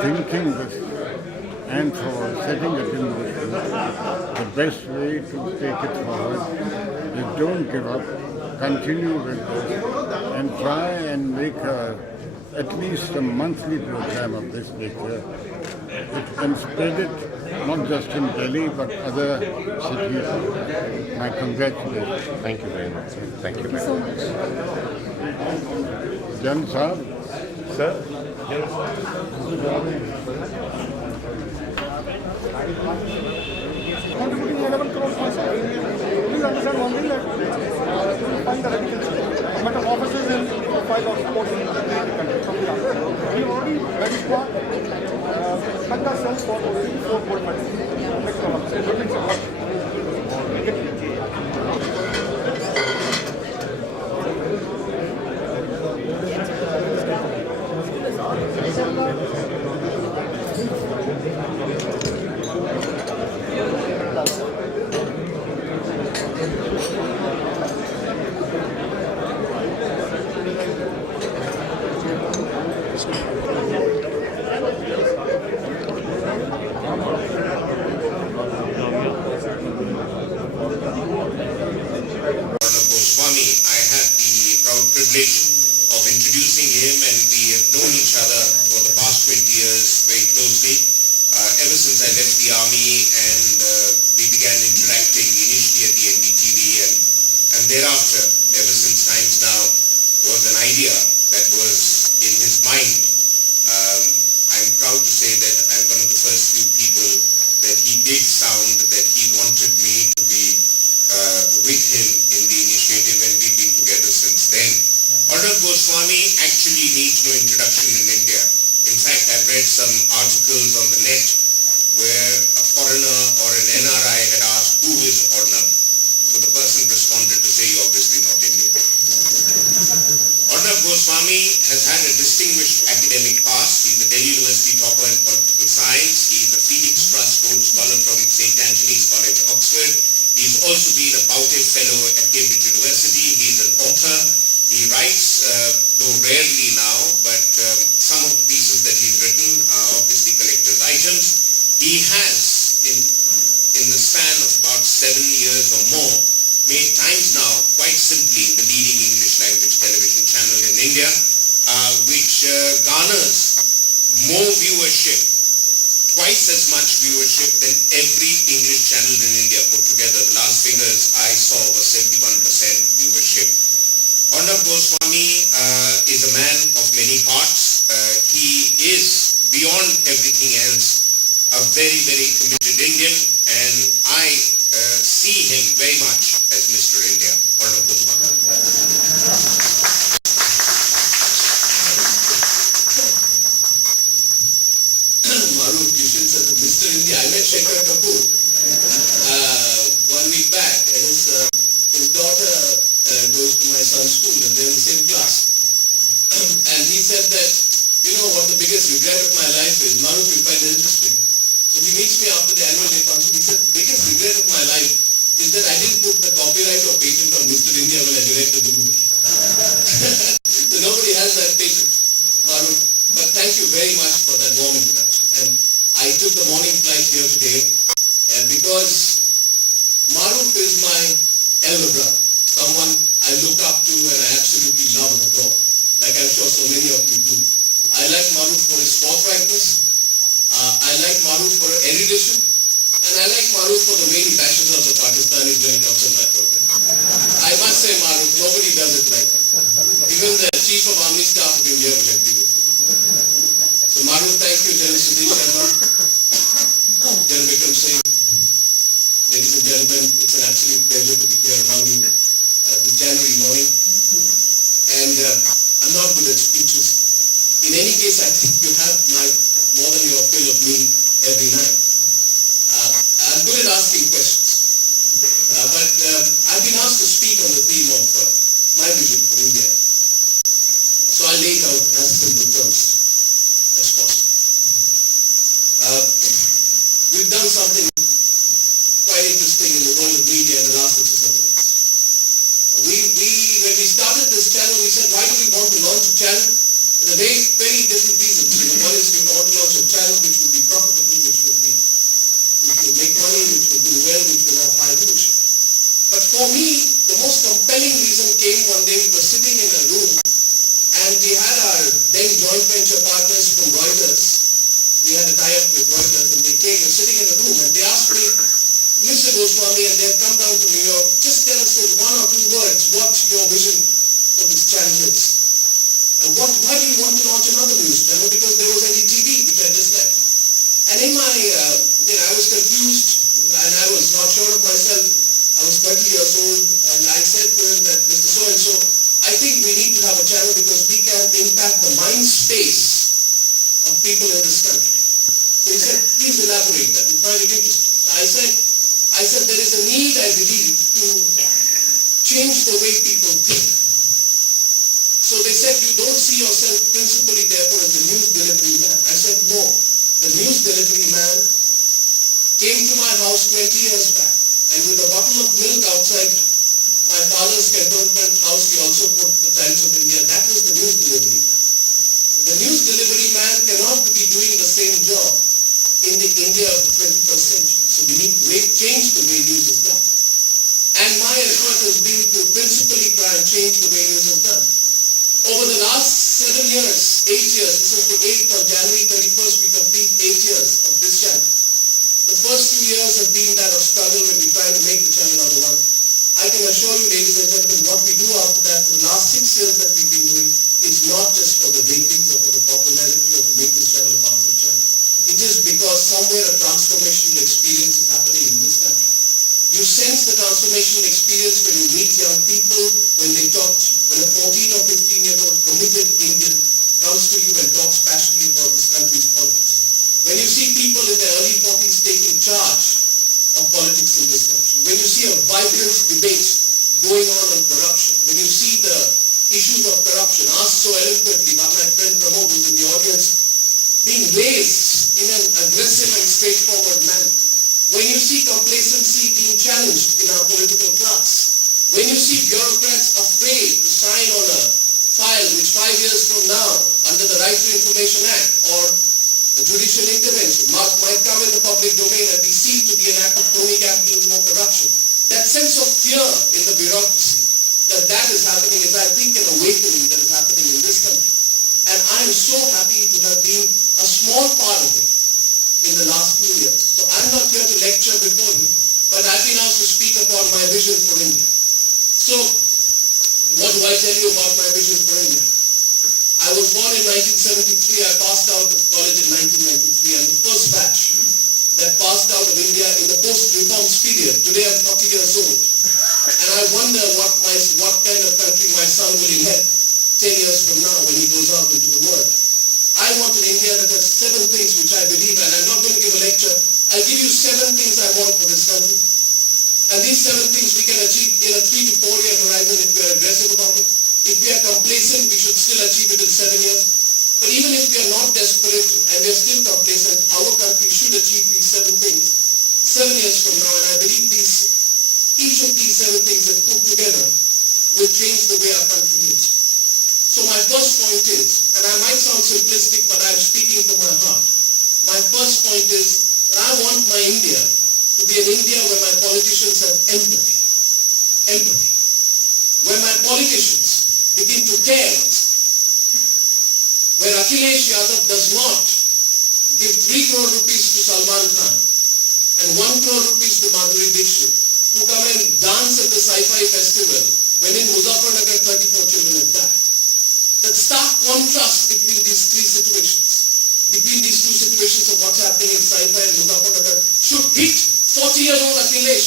thinking this and for setting it in motion, the best way to take it forward is don't give up, continue with this, and try and make at least a monthly program of this nature, and spread it not just in Delhi but other cities. My congratulations. Thank you very much, sir. Thank you very much. Jan Saab. Sir? Contributing 11 crores myself. Please understand one thing that you will find the radicals. But the offices in 5 or 14 in the country. We already very smart. Panda sells for 4 gold medals. Next one. Say good things about of introducing him, and we have known each other for the past 20 years very closely. Ever since I left the army, and we began interacting initially at the NDTV, and thereafter, ever since times now, was an idea that was in his mind. I'm proud to say that I'm one of the first few people that he did sound that he wanted me to be with him in the initiative, and we've been together since then. Arnab Goswami actually needs no introduction in India. In fact, I've read some articles on the net where a foreigner or an NRI had asked, who is Arnab? So the person responded to say, you're obviously not Indian. Arnab Goswami has had a distinguished academic past. He's a Delhi University topper in political science. He's a Felix Trust Rhodes Scholar from St. Antony's College, Oxford. He's also been a Pautev Fellow at Cambridge University. He's an author. He writes, though rarely now, but some of the pieces that he's written are obviously collector's items. He has, in the span of about 7 years or more, made Times Now quite simply the leading English language television channel in India, which garners more viewership, twice as much viewership than every English channel in India put together. The last figures I saw was 71% viewership. Arnab Goswami is a man of many parts. He is, beyond everything else, a very, very committed Indian, and I see him very much as Mr. India, Arnab Goswami. Maruf, you should say Mr. India. I met Shekhar Kapoor 1 week back, and his daughter goes to my son's school, and they're in the same class. And he said that, you know what the biggest regret of my life is? Maruf, you find it interesting. So he meets me after the annual day function. He said, the biggest regret of my life is that I didn't put the copyright or patent on Mr. India when I directed the movie. So nobody has that patent, Maruf. But thank you very much for that warm introduction. And I took the morning flight here today because Maruf is my elder brother, someone I look up to and I absolutely love and adore, like I'm sure so many of you do. I like Maruf for his forthrightness, I like Maruf for erudition, and I like Maruf for the way he bashes up the Pakistanis when he comes on my program. I must say, Maruf, nobody does it like that. Even the Chief of Army Staff of India will agree with me. So Maruf, thank you, General Sudhir Sharma, General Vikram Singh. Ladies and gentlemen, it's an absolute pleasure to be here among you this January morning. And I'm not good at speeches. In any case, I think you have more than your fill of me every night. I'm good at asking questions. But I've been asked to speak on the theme of my vision for India. So I lay it out as simple terms as possible. We've done something quite interesting in the world of media in the last 6 or 7 years. When we started this channel, we said, why do we want to launch a channel? There are very different reasons. One is you want to launch a for me, the most compelling reason came one day. We were sitting in a room and we had our then joint venture partners from Reuters. We had a tie-up with Reuters and they came and sitting in a room and they asked me, Mr. Goswami, and they had come down from New York, just tell us in one or two words what your vision for this channel is. And why do you want to launch another news channel? Because there was NDTV, which I just left. And in my, I was confused and I was not sure of myself. I was 20 years old and I said to him that, Mr. So-and-so, I think we need to have a channel because we can impact the mind space of people in this country. So he said, please elaborate that. We find it interesting. So I said there is a need, I believe, to change the way people think. So they said, you don't see yourself principally therefore as a news delivery man. I said, no. The news delivery man came to my house 20 years back and with a bottle of milk outside my father's cantonment house, he also put the Times of India. That was the news delivery man. The news delivery man cannot be doing the same job in the India of the 21st century. So we need to change the way news is done. And my effort has been to principally try and change the way news is done. Over the last 8 years, this is the 8th of January 31st, we complete 8 years of this channel. The first 2 years have been that of struggle when we try to make the channel number one. I can assure you, ladies and gentlemen, what we do after that for the last 6 years that we've been doing is not just for the ratings or for the popularity or to make this channel a powerful channel. It is because somewhere a transformational experience is happening in this country. You sense the transformational experience when you meet young people, when they talk to you. When a 14 or 15-year-old committed Indian comes to you and talks passionately about this country's politics. When you see people in their early 40s taking charge of politics in this country. When you see a vibrant debate going on corruption. When you see the issues of corruption asked so eloquently by my friend Pramod, who's in the audience, being raised in an aggressive and straightforward manner. When you see complacency being challenged in our political class, when you see bureaucrats afraid to sign on a file which 5 years from now, under the Right to Information Act or a judicial intervention, might come in the public domain and be seen to be an act of crony capitalism or corruption, that sense of fear in the bureaucracy, that is happening is, I think, an awakening that is happening in this country. And I am so happy to have been a small part of it in the last few years. So I'm not here to lecture before you, but I've been asked to speak upon my vision for India. So, what do I tell you about my vision for India? I was born in 1973, I passed out of college in 1993, and the first batch that passed out of India in the post-reforms period. Today I'm 40 years old, and I wonder what kind of country my son will inherit 10 years from now when he goes out into the world. I want an India that has 7 things which I believe, and I'm not going to give a lecture. I'll give you 7 things I want for this country. And these 7 things we can achieve in a 3 to 4 year horizon if we are aggressive about it. If we are complacent, we should still achieve it in 7 years. But even if we are not desperate and we are still complacent, our country should achieve these 7 things 7 years from now. And I believe each of these 7 things, if put together, will change the way our country is. So my first point is, and I might sound simplistic, but I'm speaking from my heart. My first point is that I want my India to be an India where my politicians have empathy. Empathy. Where my politicians begin to care. Where Akhilesh Yadav does not give 3 crore rupees to Salman Khan and 1 crore rupees to Madhuri Dixit to come and dance at the sci-fi festival when in Muzaffarnagar 34 children have died. That stark contrast between these 3 situations, between these 2 situations of what's happening in Saifa and Muzaffarnagar should hit 40-year-old Akhilesh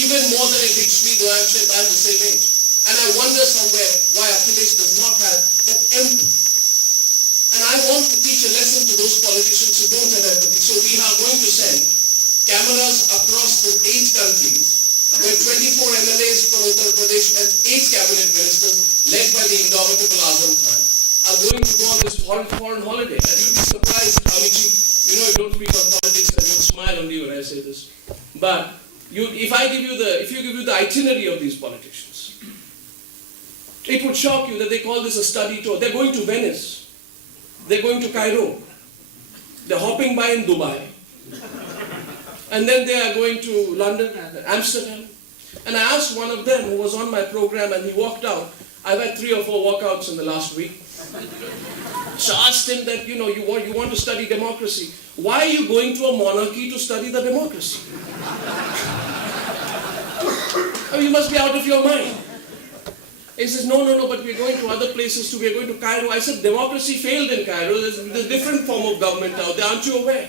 even more than it hits me, though I'm the same age. And I wonder somewhere why Akhilesh does not have that empathy. And I want to teach a lesson to those politicians who don't have empathy. So we are going to send cameras across the 8 countries where 24 MLAs from Uttar Pradesh and 8 cabinet ministers led by the indomitable Azam Khan are going to go on this foreign holiday. And you'd be surprised, Amici, you know I don't speak on politics and you'll smile only when I say this. But if you give you the itinerary of these politicians, it would shock you that they call this a study tour. They're going to Venice. They're going to Cairo. They're hopping by in Dubai. And then they are going to London and Amsterdam. And I asked one of them who was on my program and he walked out. I've had 3 or 4 walkouts in the last week. So I asked him that, you want to study democracy. Why are you going to a monarchy to study the democracy? I mean, you must be out of your mind. He says, no, but we're going to other places too. We're going to Cairo. I said, democracy failed in Cairo. There's a different form of government out there. Aren't you aware?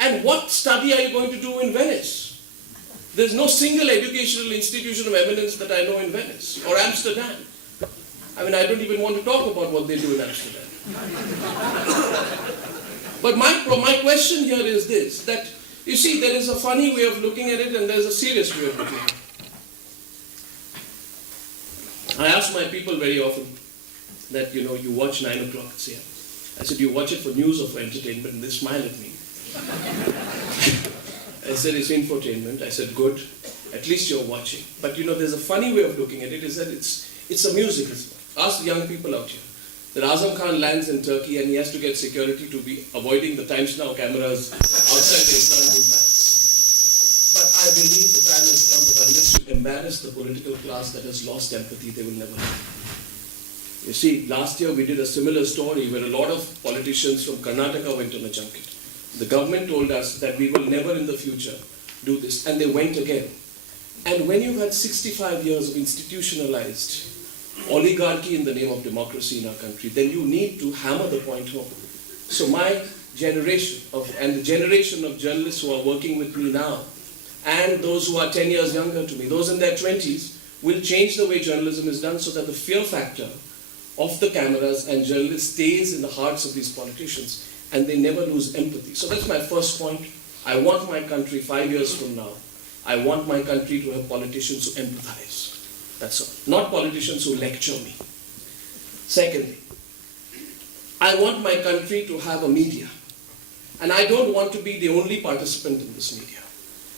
And what study are you going to do in Venice? There's no single educational institution of eminence that I know in Venice or Amsterdam. I mean, I don't even want to talk about what they do in Amsterdam. But my question here is this, that you see, there is a funny way of looking at it and there's a serious way of looking at it. I ask my people very often that, you watch 9 o'clock, say. I said, do you watch it for news or for entertainment? And they smile at me. I said, it's infotainment. I said, good. At least you're watching. But there's a funny way of looking at it, is that it's a music. Ask the young people out here. That Azam Khan lands in Turkey and he has to get security to be avoiding the Times Now cameras outside the Istanbul palace. But I believe the time has come that unless you embarrass the political class that has lost empathy, they will never learn. You see, last year we did a similar story where a lot of politicians from Karnataka went on a junket. The government told us that we will never in the future do this, and they went again. And when you've had 65 years of institutionalized oligarchy in the name of democracy in our country, then you need to hammer the point home. So my generation and the generation of journalists who are working with me now, and those who are 10 years younger to me, those in their 20s, will change the way journalism is done so that the fear factor of the cameras and journalists stays in the hearts of these politicians and they never lose empathy. So that's my first point. I want my country 5 years from now, I want my country to have politicians who empathize. That's all. Not politicians who lecture me. Secondly, I want my country to have a media. And I don't want to be the only participant in this media.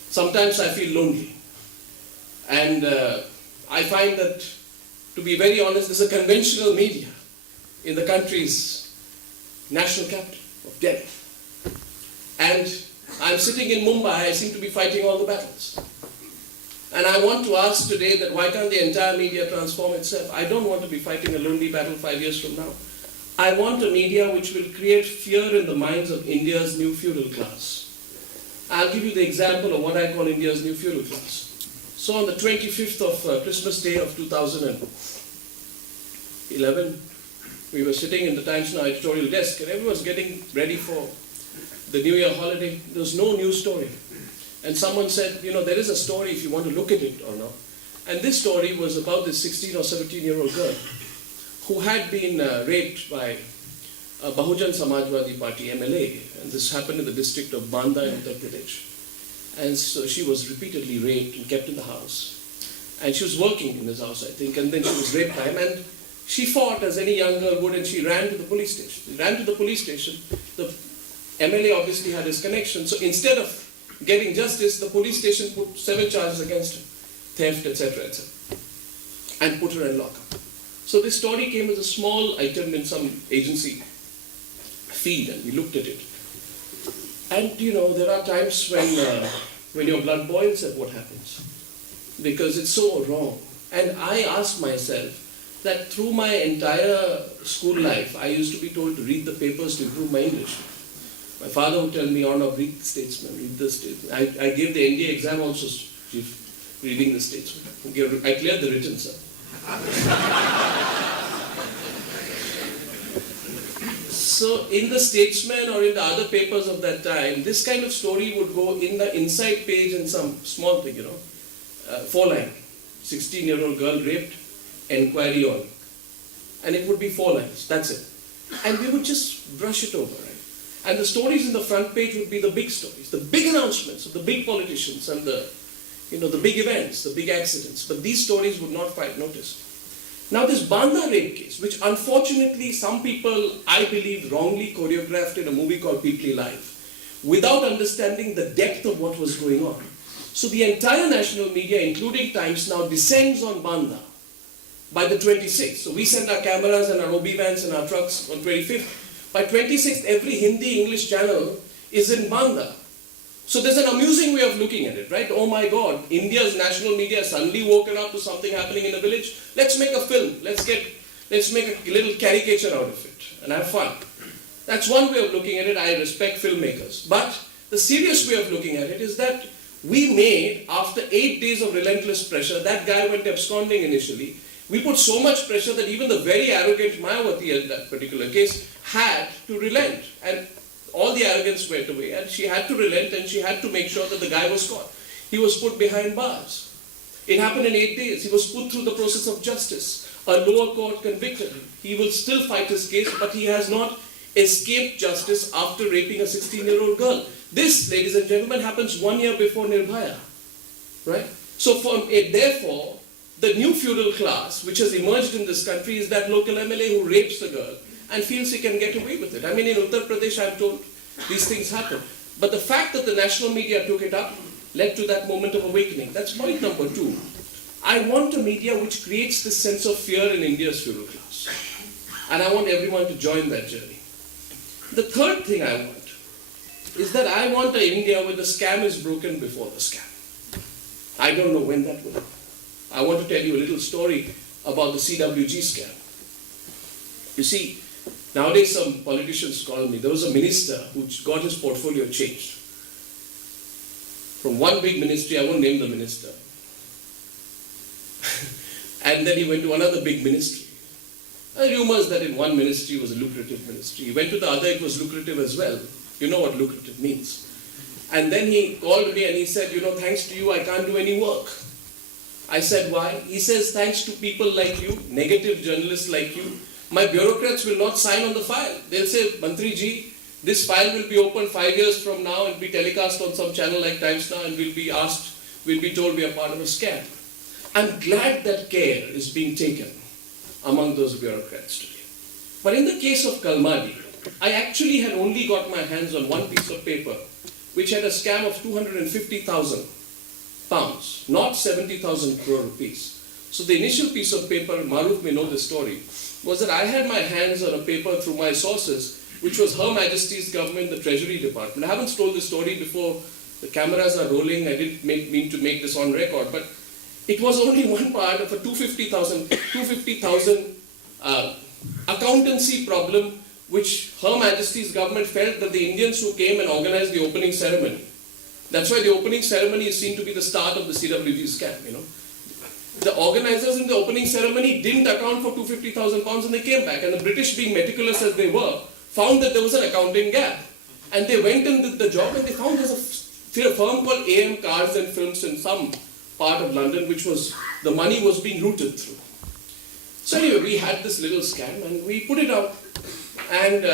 Sometimes I feel lonely. And I find that, to be very honest, there's a conventional media in the country's national capital of Delhi. And I'm sitting in Mumbai, I seem to be fighting all the battles. And I want to ask today that why can't the entire media transform itself? I don't want to be fighting a lonely battle 5 years from now. I want a media which will create fear in the minds of India's new feudal class. I'll give you the example of what I call India's new feudal class. So on the 25th of Christmas Day of 2011, we were sitting in the Times Now editorial desk and everyone was getting ready for the New Year holiday. There was no news story. And someone said, there is a story if you want to look at it or not. And this story was about this 16 or 17-year-old girl who had been raped by a Bahujan Samajwadi Party MLA. And this happened in the district of Banda in Uttar Pradesh. And so she was repeatedly raped and kept in the house. And she was working in his house, I think, and then she was raped by him. And she fought as any young girl would, and she ran to the police station. She ran to the police station. The MLA obviously had his connection. So instead of getting justice, the police station put 7 charges against her. Theft, etc., and put her in lockup. So this story came as a small item in some agency feed, and we looked at it. And there are times when your blood boils at what happens, because it's so wrong. And I ask myself that through my entire school life, I used to be told to read the papers to improve my English. My father would tell me, read the Statesman, read the Statesman. I gave the NDA exam also, reading the Statesman. I cleared the written, sir. So in the Statesman or in the other papers of that time, this kind of story would go in the inside page in some small thing, 4-line. 16-year-old girl raped, inquiry on. And it would be 4 lines, that's it. And we would just brush it over, right? And the stories in the front page would be the big stories, the big announcements of the big politicians and the big events, the big accidents. But these stories would not find notice. Now this Banda rape case, which unfortunately some people, I believe, wrongly choreographed in a movie called People Live, without understanding the depth of what was going on. So the entire national media, including Times Now, descends on Banda by the 26th. So we send our cameras and our OB vans and our trucks on 25th. By 26th, every Hindi English channel is in Banda. So there's an amusing way of looking at it, right? Oh my God, India's national media has suddenly woken up to something happening in a village. Let's make a film. Let's make a little caricature out of it and have fun. That's one way of looking at it. I respect filmmakers. But the serious way of looking at it is that we made, after 8 days of relentless pressure, that guy went absconding initially. We put so much pressure that even the very arrogant Mayawati in that particular case had to relent. And all the arrogance went away, and she had to relent, and she had to make sure that the guy was caught. He was put behind bars. It happened in 8 days. He was put through the process of justice. A lower court convicted him. He will still fight his case, but he has not escaped justice after raping a 16-year-old girl. This, ladies and gentlemen, happens 1 year before Nirbhaya. Right? So therefore, the new feudal class, which has emerged in this country, is that local MLA who rapes the girl and feels he can get away with it. I mean, in Uttar Pradesh, I'm told these things happen. But the fact that the national media took it up led to that moment of awakening. That's point number 2. I want a media which creates this sense of fear in India's feudal class. And I want everyone to join that journey. The third thing I want is that I want an India where the scam is broken before the scam. I don't know when that will happen. I want to tell you a little story about the CWG scam. You see, nowadays some politicians call me. There was a minister who got his portfolio changed. From one big ministry, I won't name the minister. And then he went to another big ministry. Rumors that in one ministry was a lucrative ministry. He went to the other, it was lucrative as well. You know what lucrative means. And then he called me and he said, thanks to you, I can't do any work. I said, why? He says, thanks to people like you, negative journalists like you, my bureaucrats will not sign on the file. They'll say, Mantri ji, this file will be open 5 years from now and be telecast on some channel like Times Now, and we'll be told we are part of a scam. I'm glad that care is being taken among those bureaucrats today. But in the case of Kalmadi, I actually had only got my hands on one piece of paper which had a scam of 250,000 pounds, not 70,000 crore rupees. So the initial piece of paper, Maruf may know the story, was that I had my hands on a paper through my sources, which was Her Majesty's Government, the Treasury Department. I haven't told this story before. The cameras are rolling. I didn't mean to make this on record, but it was only one part of a 250,000 accountancy problem, which Her Majesty's Government felt that the Indians who came and organized the opening ceremony. That's why the opening ceremony is seen to be the start of the CWG scam, The organizers in the opening ceremony didn't account for 250,000 pounds and they came back. And the British, being meticulous as they were, found that there was an accounting gap. And they went and did the job, and they found there's a firm called AM Cars and Films in some part of London, which was, the money was being routed through. So anyway, we had this little scam and we put it out. And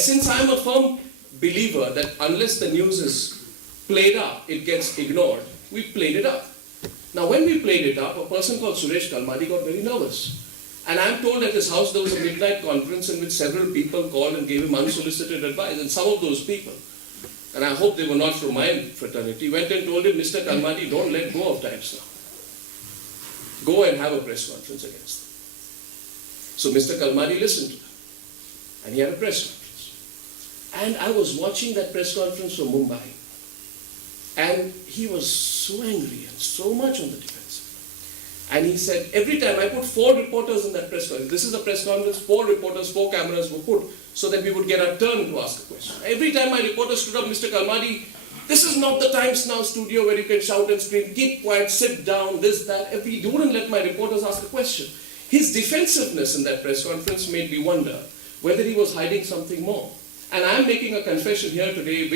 since I'm a firm believer that unless the news is played up, it gets ignored, we played it up. Now when we played it up, a person called Suresh Kalmadi got very nervous. And I'm told at his house there was a midnight conference in which several people called and gave him unsolicited advice. And some of those people, and I hope they were not from my fraternity, went and told him, Mr. Kalmadi, don't let go of Times Now. Go and have a press conference against them. So Mr. Kalmadi listened to them. And he had a press conference. And I was watching that press conference from Mumbai. And he was so angry and so much on the defensive. And he said, every time I put 4 reporters in that press conference, this is a press conference, 4 reporters, 4 cameras were put, so that we would get our turn to ask a question. Every time my reporter stood up, Mr. Kalmadi, this is not the Times Now studio where you can shout and scream, keep quiet, sit down, this, that. He wouldn't let my reporters ask a question. His defensiveness in that press conference made me wonder whether he was hiding something more. And I'm making a confession here today,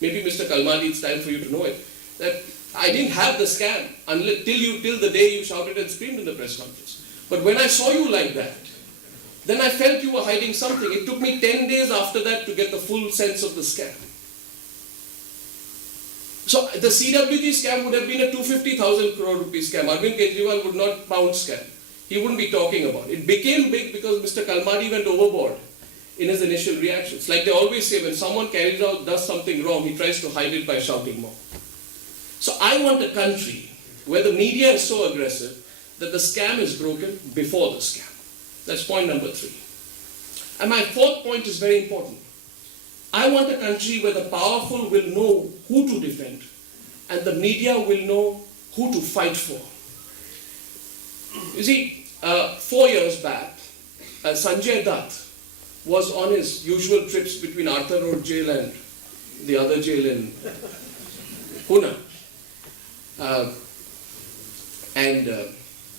maybe Mr. Kalmadi, it's time for you to know it, that I didn't have the scam till the day you shouted and screamed in the press conference. But when I saw you like that, then I felt you were hiding something. It took me 10 days after that to get the full sense of the scam. So the CWG scam would have been a 250,000 crore rupees scam. Arvind Kejriwal would not pound scam. He wouldn't be talking about it. It became big because Mr. Kalmadi went overboard in his initial reactions. Like they always say, when someone does something wrong, he tries to hide it by shouting more. So I want a country where the media is so aggressive that the scam is broken before the scam. That's point number 3. And my 4th point is very important. I want a country where the powerful will know who to defend and the media will know who to fight for. You see, 4 years back, Sanjay Dutt was on his usual trips between Arthur Road Jail and the other jail in Pune.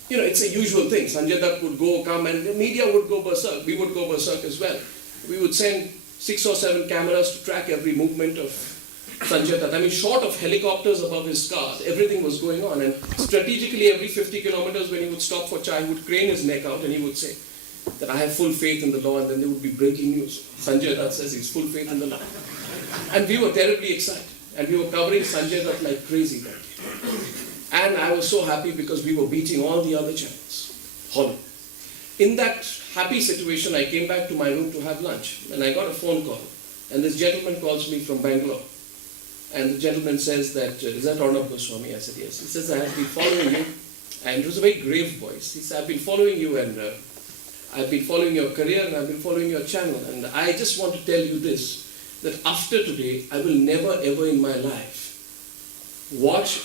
You know, it's a usual thing. Sanjay Dutt would come and the media would go berserk. We would go berserk as well. We would send 6 or 7 cameras to track every movement of Sanjay Dutt. I mean, short of helicopters above his car, everything was going on. And strategically, every 50 kilometers when he would stop for chai, he would crane his neck out and he would say that I have full faith in the law, and then there would be breaking news. Sanjay Dutt says he's full faith in the law. And we were terribly excited. And we were covering Sanjay Dutt like crazy that day. And I was so happy because we were beating all the other channels. Hollow. In that happy situation, I came back to my room to have lunch. And I got a phone call. And this gentleman calls me from Bangalore. And the gentleman says that, is that Arnab Goswami? I said, yes. He says, I have been following you. And it was a very grave voice. He said, I've been following you and I've been following your career and I've been following your channel. And I just want to tell you this, that after today, I will never ever in my life watch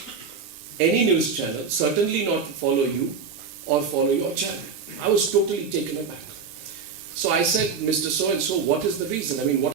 any news channel, certainly not follow you or follow your channel. I was totally taken aback. So I said, Mr. So-and-so, what is the reason? I mean, what